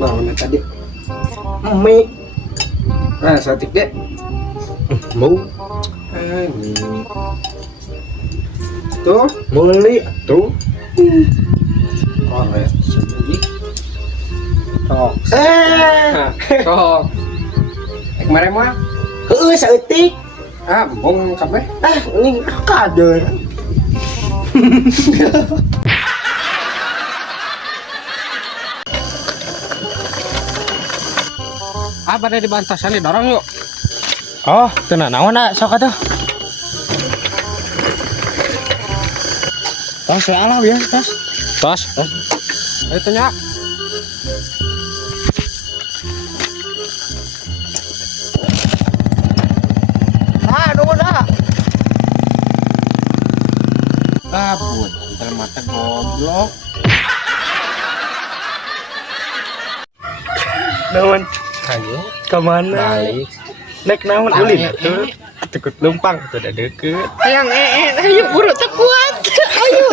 Mana tadi? Mie. Nah, satik deh. Mau. Mie. Tuh, beli tuh. Oh, ya. Sedih. Oh. Sok. Kemarin mah. Heeh, saeutik. Ah, bong kabeh. Ini kader. Apa ada di bantasan dorong yuk. Oh, tenan naon sok atuh. Tos alah ya, tos. Tos. Ayo tanya. Nunggu dah. Kabut, entar mata goblok. Naon? Ayo, Kemana? balik. Naik naon ulin atuh. Tekut lumpang tuh udah deket. Yang ayo buru tak kuat. Ayo.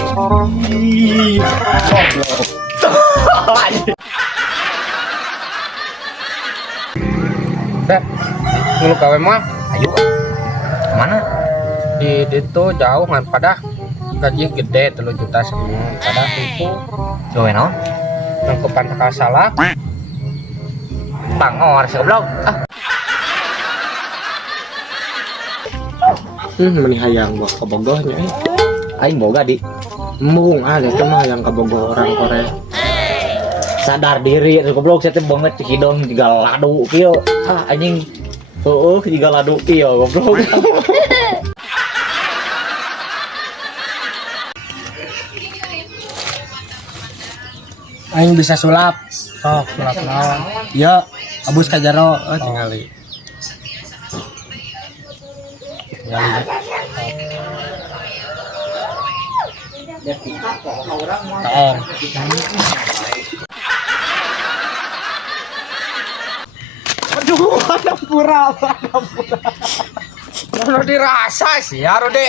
Ih, goblok. Dah, ngeluh kawe mah. Ayo. Mana? Di itu jauh kan pada gaji gede 3 juta semua pada itu Gawe naon? nangkupan takal salah Bangor si goblok. meni hayang buah kebogohnya Aing boga di embung ada tuh mah yang kebogoh orang Korea sadar diri si goblok saya teh banget hidung juga ladu kieu. Anjing. Heueuh juga ladu kieu goblok. aing bisa sulap sok sulap naon ya abus ka jero tingali kaon Aduh, ada pura. kalau dirasa sih ya Rode